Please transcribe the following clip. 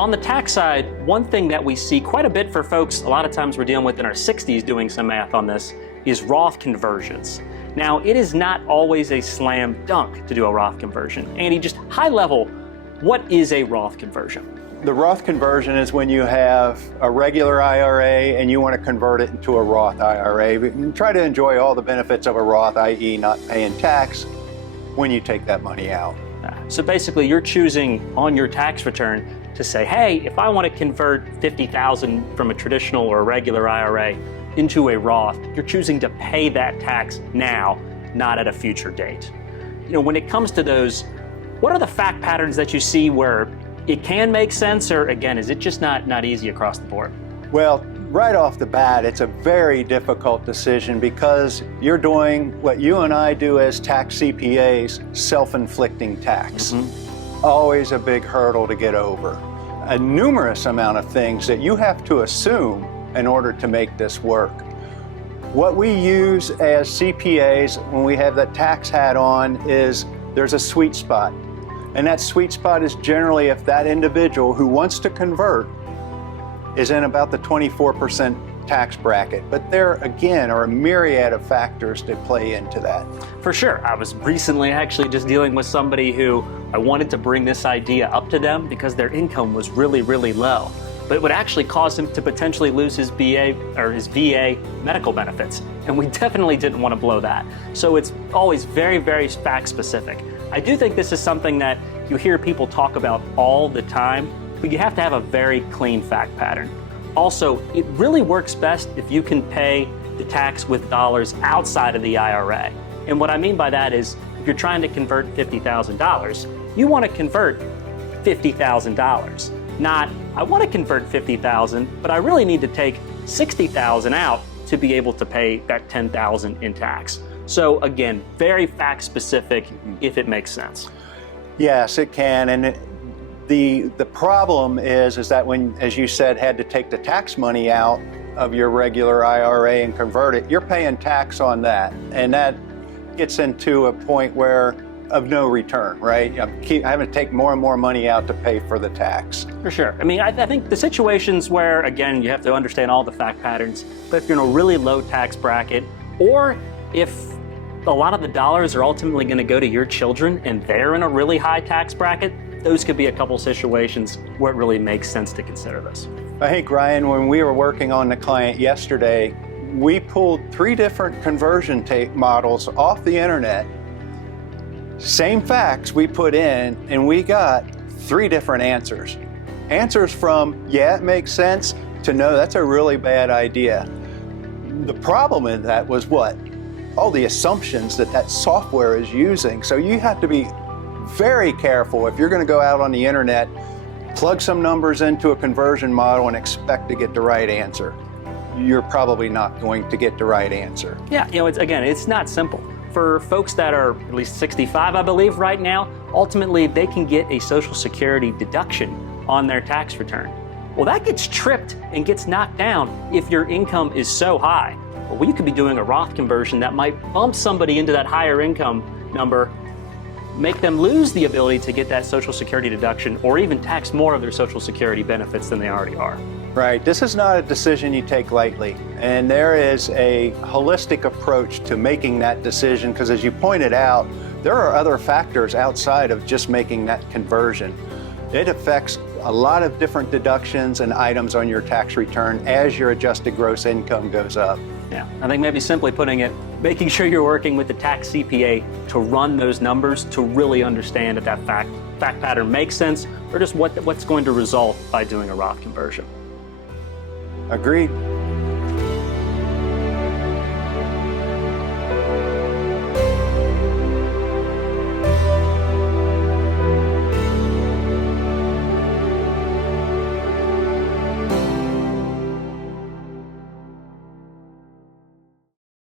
On the tax side, one thing that we see quite a bit for folks, a lot of times we're dealing with in our 60s doing some math on this, is Roth conversions. Now, it is not always a slam dunk to do a Roth conversion. Andy, just high level, what is a Roth conversion? The Roth conversion is when you have a regular IRA and you want to convert it into a Roth IRA. You try to enjoy all the benefits of a Roth, i.e. not paying tax when you take that money out. So basically you're choosing on your tax return to say, hey, if I want to convert $50,000 from a traditional or a regular IRA into a Roth, you're choosing to pay that tax now, not at a future date. You know, when it comes to those, what are the fact patterns that you see where it can make sense, or again, is it just not easy across the board? Well, right off the bat, it's a very difficult decision because you're doing what you and I do as tax CPAs, self-inflicting tax. Always a big hurdle to get over. A numerous amount of things that you have to assume in order to make this work. What we use as CPAs when we have that tax hat on is there's a sweet spot. And that sweet spot is generally if that individual who wants to convert is in about the 24% tax bracket. But there, again, are a myriad of factors that play into that. For sure. I was recently actually just dealing with somebody who I wanted to bring this idea up to them because their income was really, really low. But it would actually cause him to potentially lose his VA medical benefits. And we definitely didn't want to blow that. So it's always very, very fact specific. I do think this is something that you hear people talk about all the time, but you have to have a very clean fact pattern. Also, it really works best if you can pay the tax with dollars outside of the IRA. And what I mean by that is if you're trying to convert $50,000, you want to convert $50,000. Not, I want to convert $50,000, but I really need to take $60,000 out to be able to pay that $10,000 in tax. So again, very fact specific if it makes sense. Yes, it can. And the problem is that when, as you said, had to take the tax money out of your regular IRA and convert it, you're paying tax on that. And that gets into a point where of no return, right? I'm having to take more and more money out to pay for the tax. For sure. I mean, I think the situations where, again, you have to understand all the fact patterns, but if you're in a really low tax bracket, or if a lot of the dollars are ultimately going to go to your children and they're in a really high tax bracket, those could be a couple situations where it really makes sense to consider this. I think, Ryan, when we were working on the client yesterday, we pulled 3 different conversion tape models off the internet. Same facts we put in, and we got 3 different answers. Answers from, yeah, it makes sense, to no, that's a really bad idea. The problem in that was what? All the assumptions that software is using. So you have to be very careful if you're going to go out on the internet, plug some numbers into a conversion model and expect to get the right answer. You're probably not going to get the right answer. Yeah, you know, it's not simple. For folks that are at least 65, I believe, right now, ultimately they can get a Social Security deduction on their tax return. Well, that gets tripped and gets knocked down if your income is so high. Well, you could be doing a Roth conversion that might bump somebody into that higher income number, make them lose the ability to get that Social Security deduction, or even tax more of their Social Security benefits than they already are. Right. This is not a decision you take lightly. And there is a holistic approach to making that decision because, as you pointed out, there are other factors outside of just making that conversion. It affects a lot of different deductions and items on your tax return as your adjusted gross income goes up. Yeah, I think maybe simply putting it, making sure you're working with the tax CPA to run those numbers to really understand if that fact pattern makes sense or just what's going to result by doing a Roth conversion. Agreed.